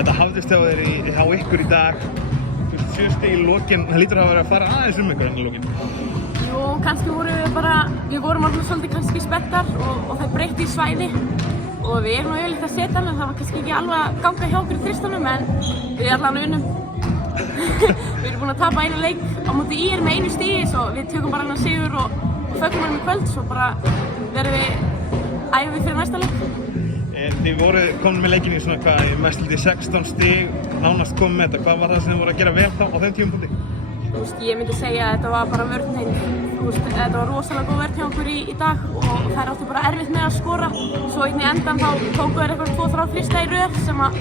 þetta hafðist hjá ykkur í dag, 7 stig í lokin, það lítur að vera að fara aðeins ykkur enn í lokin. Jú, kannski við vorum alveg svolítið kannski spenntar og það breytti í svæði og við erum yfirleitt að setja hann en það var kannski ekki alveg að ganga hjá okkur í þristunum en við allavega unnum. Við erum búin að tapa einu leik á móti IR með 1 stigi svo við tökum bara annan sigur og fögnum hann í kvöld svo bara verðum við æfið fyrir næsta leik. Þið voru komin með leikin í svona hvað, mest lítið 16 stig, nánast komið með þetta. Hvað var það sem þið voru að gera vel þá á þeim tímapunkti? Ég myndi segja að þetta var bara vörnin. Þetta var rosalega góð vörn hjá okkur í dag og þær áttu bara erfitt með að skora. Svo í endan þá tóku þær eitthvað 2-3 þrista í röð sem að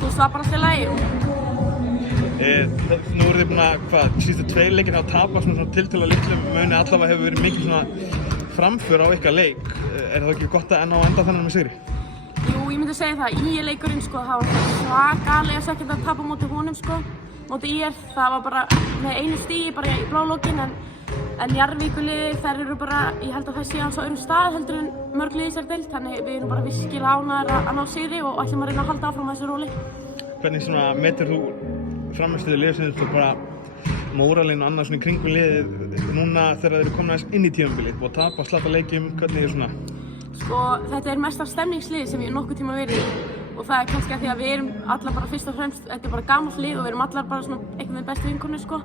var bara alltaf í lagi. Nú eru þið búin að síðustu 2 leikir að tapa svona tiltölulega litlum muni allavega hefur verið mikil svona framför á ykkar leik. Er það ekki gott að enn á enda þannig með sigri? Jú, ég myndi segja það. IR-leikurinn sko, það var svakalega svekkjandi að tapa móti honum sko, móti IR. Það var bara með 1 stigi bara í blálókin en Njarðvíkurliðið þær eru bara, ég held að það sé hans á öðrum stað heldur en mörg lið í þessari deild, þannig við erum bara virkilega ánægðir að ná sigri og ætlum að reyna að halda áfram á þessu róli. Hvernig svona metur þú frammistöðu liðsins og bara móralinn og annað svona í kringum liðið núna þegar þeir eru komin aðeins inn í tímabilið, búið að tapa slappa leikjum, hvernig er svona? Sko, þetta er mesta stemningslið sem ég nokkuð tíma verið í og það er kannski að því að við erum allar bara fyrst og fremst, þetta er bara gamalt lið og við erum allar bara svona einhvern veginn bestu vinkonur sko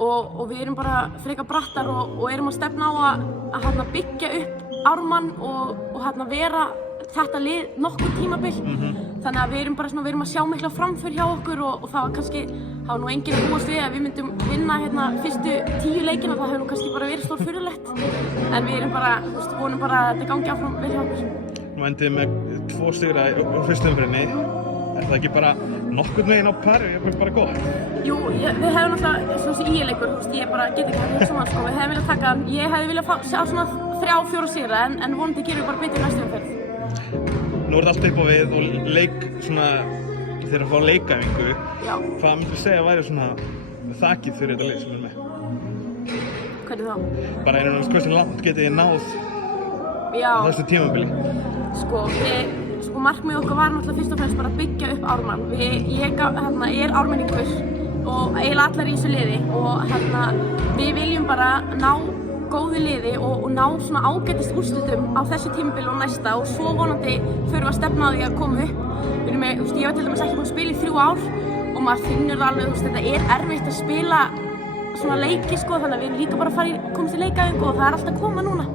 og við erum bara frekar brattar og erum að stefna á að byggja upp Ármann og vera þetta lið nokkuð tímabil. Þannig að við erum að sjá mikla framför hjá okkur og það var kannski, það var nú enginn að búast við að við myndum vinna fyrstu 10 leikina, það hefur nú kannski bara verið stór furðulegt. En við erum bara, vonum bara að þetta gangi áfram vel hjá okkur. Nú endið með 2 sigra í fyrstu umferðinni. Er það ekki bara nokkurn veginn á pari og jafnvel bara gott? Jú, við hefum náttúrulega, svona þessi IR-leikur, ég bara get ekki að hugsa um hann sko, við hefum viljað taka hann, ég hefði viljað sjá svona 3-4 sigra en vonandi gerum við bara betur næstu umferð. Nú er þetta allt upp á við og leik svona, þeir að fá leikaæfingu. Já. Hvað myndir þú segja væri svona þakið fyrir þetta lið sem er með? Hvernig þá? Bara hversu langt getið þið náð á þessu tímabili? Sko, markmið okkar var náttúrulega fyrst og fremst bara að byggja upp Ármann. Ég er ármenningur og eiginlega allar í þessu liði og við viljum bara ná góðu liði og ná svona ágætist úrslitum á þessu tímabili og næsta og svo vonandi förum við að stefna á því að koma upp. Ég var til dæmis ekki búin að spila í 3 ár og maður finnur alveg, þetta er erfitt að spila svona leiki sko, þannig að við erum líka bara að komast í leikaæfingu og það er alltaf að koma núna.